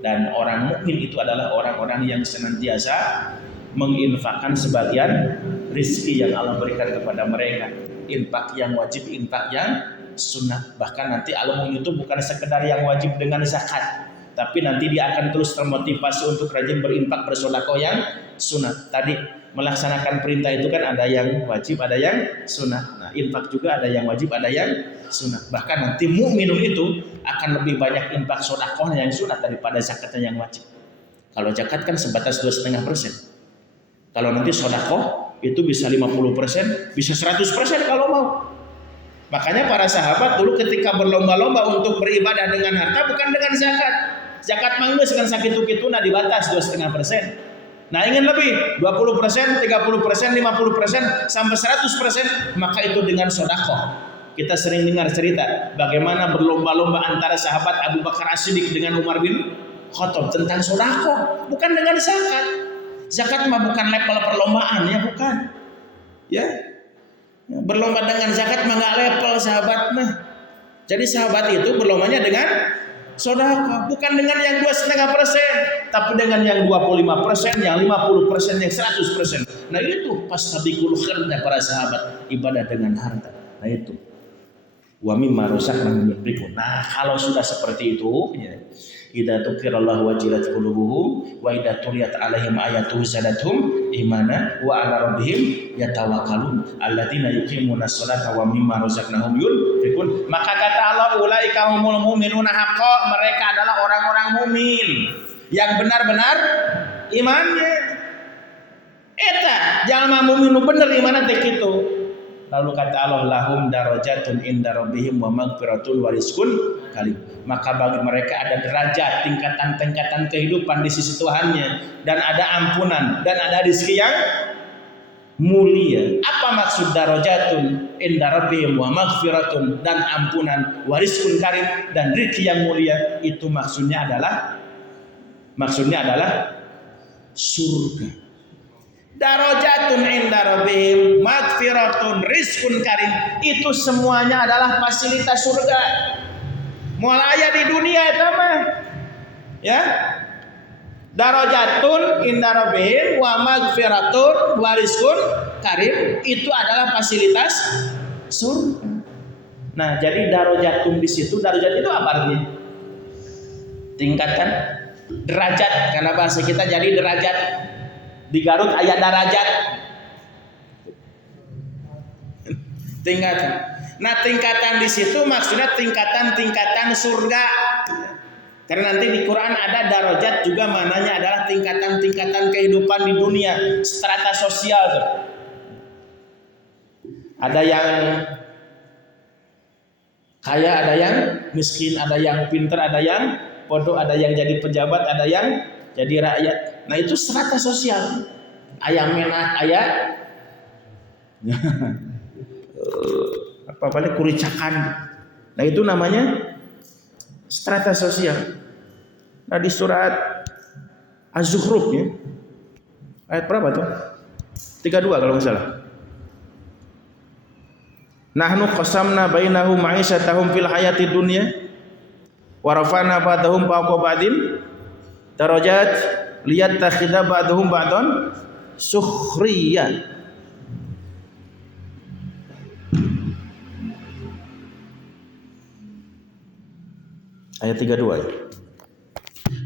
dan orang mukmin itu adalah orang-orang yang senantiasa menginfakkan sebagian rizki yang Allah berikan kepada mereka. Infak yang wajib, infak yang sunat. Bahkan nanti al-mu'min itu bukan sekedar yang wajib dengan zakat, tapi nanti dia akan terus termotivasi untuk rajin berinfak, bersedekah yang sunat. Tadi melaksanakan perintah itu kan ada yang wajib, ada yang sunat. Nah, infak juga ada yang wajib, ada yang sunat. Bahkan nanti mukminun itu akan lebih banyak infak sedekahnya yang sunat daripada zakatnya yang wajib. Kalau zakat kan sebatas 2,5%. Kalau nanti sedekah itu bisa 50%, bisa 100% kalau mau. Makanya para sahabat dulu ketika berlomba-lomba untuk beribadah dengan harta bukan dengan zakat. Zakat manggeus kan sakitu-kituna dibatas 2,5%. Nah ingin lebih 20%, 30%, 50%, sampai 100%, maka itu dengan sedekah. Kita sering dengar cerita bagaimana berlomba-lomba antara sahabat Abu Bakar As-Siddiq dengan Umar bin Khattab tentang sedekah, bukan dengan zakat. Zakat mah bukan level perlombaan, ya bukan. Ya, berlomba dengan zakat mah nggak level sahabat mah. Jadi sahabat itu berlombanya dengan sedekah, bukan dengan yang 2,5%, tapi dengan yang 25%, yang 50%, yang 100%. Nah itu pas tabiqul khairnya para sahabat, ibadah dengan harta. Nah itu. Wa mimma razaqnahum yunfiqun. Nah kalau sudah seperti itu, ya, idza dzukirallahu wajilat qulubuhum wa idza tuliyat alaihim ayatuhu zadatuhum imana wa ala rabbihim yatawakkalun alladzina yuqimuna sholata wa mimma razaqnahum yunfiqun. Maka kata Allah, ulaika humul mu'minuna haqqan, mereka adalah orang-orang mukmin yang benar-benar imannya. Eta jalma mukmin nu bener imanna teh kitu. Lalu kata Allah, lahum darajatun inda rabbihim wa maghfiratun wa rizqun karim. Maka bagi mereka ada derajat, tingkatan-tingkatan kehidupan di sisi Tuhannya, dan ada ampunan, dan ada rezeki yang mulia. Apa maksud darajatun inda rabbihim wa maghfiratun, dan ampunan, wa rizqun karim, dan rezeki yang mulia? Itu maksudnya adalah surga. Darajatun inda rabbihim, maghfiratun, rizqun karim, itu semuanya adalah fasilitas surga. Moal aya di dunia eta mah. Ya. Darajatun inda rabbihim wa maghfiratun wa rizqun karim, itu adalah fasilitas surga. Nah, jadi darajatun di situ, darajat itu apa artinya? Tingkatan derajat, karena bahasa kita jadi derajat. Di Garut aya darajat. Tingkatan. Nah, tingkatan di situ maksudnya tingkatan-tingkatan surga. Karena nanti di Quran ada darajat juga, mananya adalah tingkatan-tingkatan kehidupan di dunia, strata sosial tuh. Ada yang kaya, ada yang miskin, ada yang pintar, ada yang bodoh, ada yang jadi pejabat, ada yang jadi rakyat. Nah itu strata sosial. Ayam menak, ayam apa balik kuricakan. Nah itu namanya strata sosial. Nah di surat Az-Zukhruf ya, ayat berapa tuh? 32 kalau nggak salah. Nahnu qasamna bainahum ma'isyatahum fil hayati dunya wa rafa'na ba'dahum fawqa ba'din darajat liyattakhidha ba'dahum ba'dan sukhriyan. Ayat 32 ya.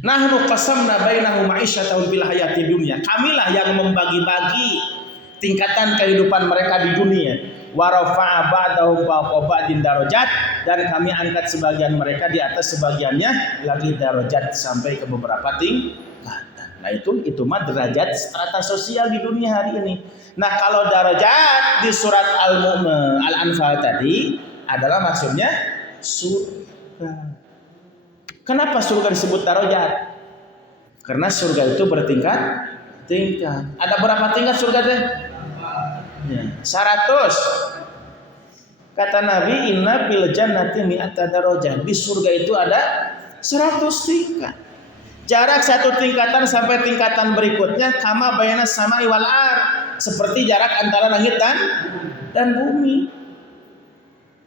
Nahnu qasamna bainahum ma'isyatahum fil hayati dunya. Kamilah yang membagi-bagi tingkatan kehidupan mereka di dunia. Wa rafa'a ba'dahum fawqa ba'din darajat, dan kami angkat sebagian mereka di atas sebagiannya lagi darajat sampai ke beberapa tingkatan. Nah itu mah derajat strata sosial di dunia hari ini. Nah kalau darajat di surat Al-Anfal tadi adalah maksudnya surga. Kenapa surga disebut darajat? Karena surga itu bertingkat-tingkat. Ada berapa tingkat surga teh? Ya, 100. Kata Nabi, inna fil jannati mi'ata darajah. Di surga itu ada 100 tingkat. Jarak satu tingkatan sampai tingkatan berikutnya kama bayana sama'i wal ar, seperti jarak antara langit dan bumi.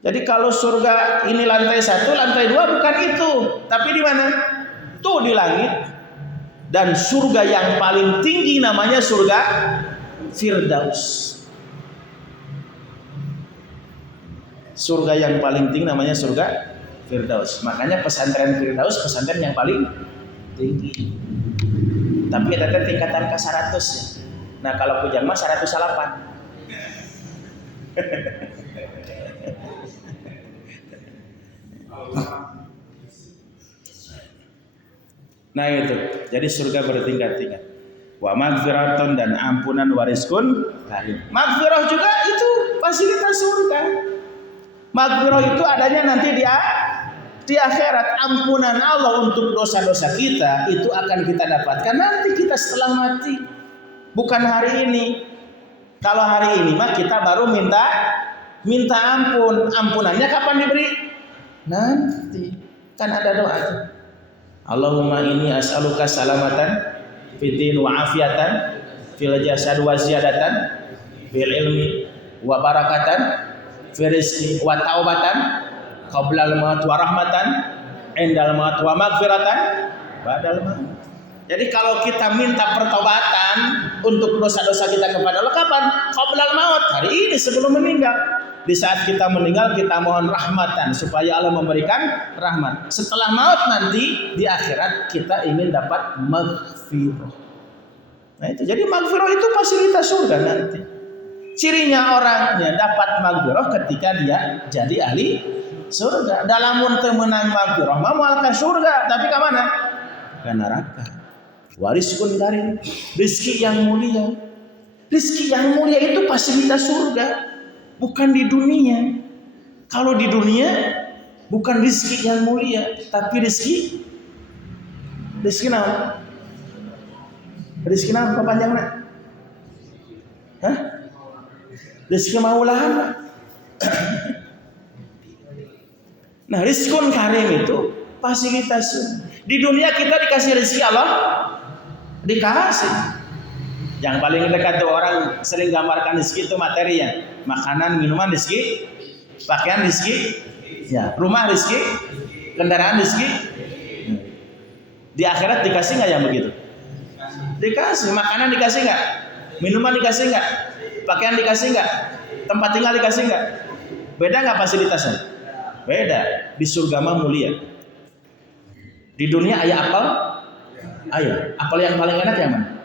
Jadi kalau surga ini lantai 1, lantai 2 bukan itu, tapi di mana? Tuh di langit. Dan surga yang paling tinggi namanya surga Firdaus. Surga yang paling tinggi namanya surga Firdaus. Makanya pesantren Firdaus pesantren yang paling tinggi. Tapi ada tingkatan ke 100 ya. Nah kalau kujang mah 108. Nah itu, jadi surga bertingkat-tingkat. Wa magfiratun dan ampunan wariskun karim. Magfirah juga itu fasilitas surga. Magfirah itu adanya nanti di akhirat. Ampunan Allah untuk dosa-dosa kita itu akan kita dapatkan nanti kita setelah mati. Bukan hari ini. Kalau hari ini mah kita baru minta ampun. Ampunannya kapan diberi? Nanti. Kan ada doa. Allahumma inni as'aluka salamatan fitin wa afiatan fil jasad wa ziyadatan bil ilmi wa barakatan fil rizqi wa taubatan qabla al maut wa rahmatan indal maut wa maghfiratan ba'dal maut. Jadi kalau kita minta pertobatan untuk dosa-dosa kita kepada Allah kapan? Qabla al maut, hari ini sebelum meninggal. Di saat kita meninggal kita mohon rahmatan supaya Allah memberikan rahmat. Setelah maut nanti di akhirat kita ingin dapat maghfirah. Nah itu jadi maghfirah itu fasilitas surga nanti. Cirinya orangnya dapat maghfirah ketika dia jadi ahli surga. Dalam teu meunang maghfirah mah moal ka surga, tapi ka mana? Ka neraka. Wariskun karim, rezeki yang mulia. Rezeki yang mulia itu fasilitas surga. Bukan di dunia. Kalau di dunia bukan rezeki yang mulia, tapi rezeki naon? Rezeki naon panjangna? Hah? Rezeki maulahan. Nah, rizkun karim itu fasilitas. Di dunia kita dikasih rezeki Allah, dikasih. Yang paling dekat tuh orang sering gambarkan rezeki itu materinya, makanan, minuman rezeki, pakaian rezeki, ya, rumah rezeki, kendaraan rezeki. Di akhirat dikasih nggak yang begitu? Dikasih. Makanan dikasih nggak? Minuman dikasih nggak? Pakaian dikasih nggak? Tempat tinggal dikasih nggak? Beda nggak fasilitasnya? Beda. Di surga mah mulia. Di dunia ayah apel? Ayo, apel yang paling enak yang mana?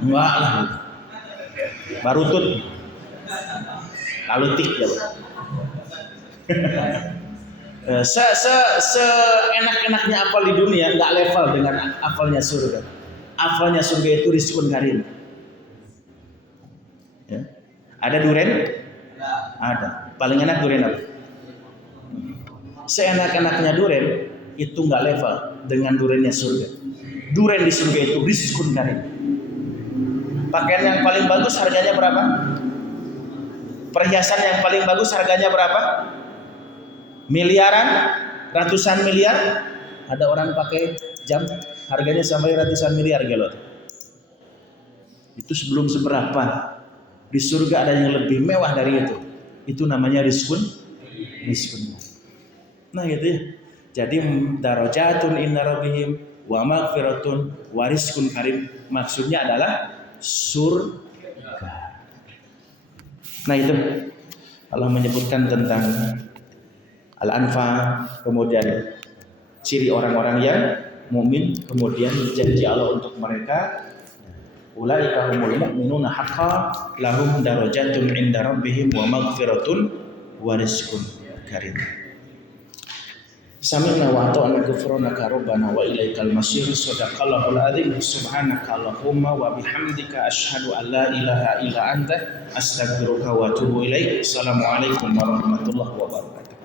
Enggak lah. Barutut. Kalutik ya. Enak-enaknya apel di dunia enggak level dengan apelnya surga. Apelnya surga itu rizkun karim. Ya. Ada duren? Ada. Paling enak duren apa? Seenak-enaknya duren itu enggak level dengan durennya surga. Duren di surga itu rizkun karim. Pakaian yang paling bagus harganya berapa? Perhiasan yang paling bagus harganya berapa? Miliaran, ratusan miliar. Ada orang pakai jam harganya sampai ratusan miliar gelot. Itu sebelum seberapa. Di surga ada yang lebih mewah dari itu. Itu namanya rizkun. Nah gitu ya. Jadi darajatun inna rabbihim wa maghfiratun wa rizkun karim. Maksudnya adalah surga. Nah itu Allah menyebutkan tentang Al-Anfal, kemudian ciri orang-orang yang mukmin, kemudian janji Allah untuk mereka. Ulaika humul mu'minuna haqqan lahum darajatun 'inda rabbihim wa maghfiratun wa rizqun karim. Sami'na wa ata'na ghufranaka rabbana wa ilaikal masir. Shadaqallahul azim. Subhanaka Allahumma wa bihamdika asyhadu an la ilaha illa anta astaghfiruka wa atubu ilaik. Assalamualaikum warahmatullahi wabarakatuh.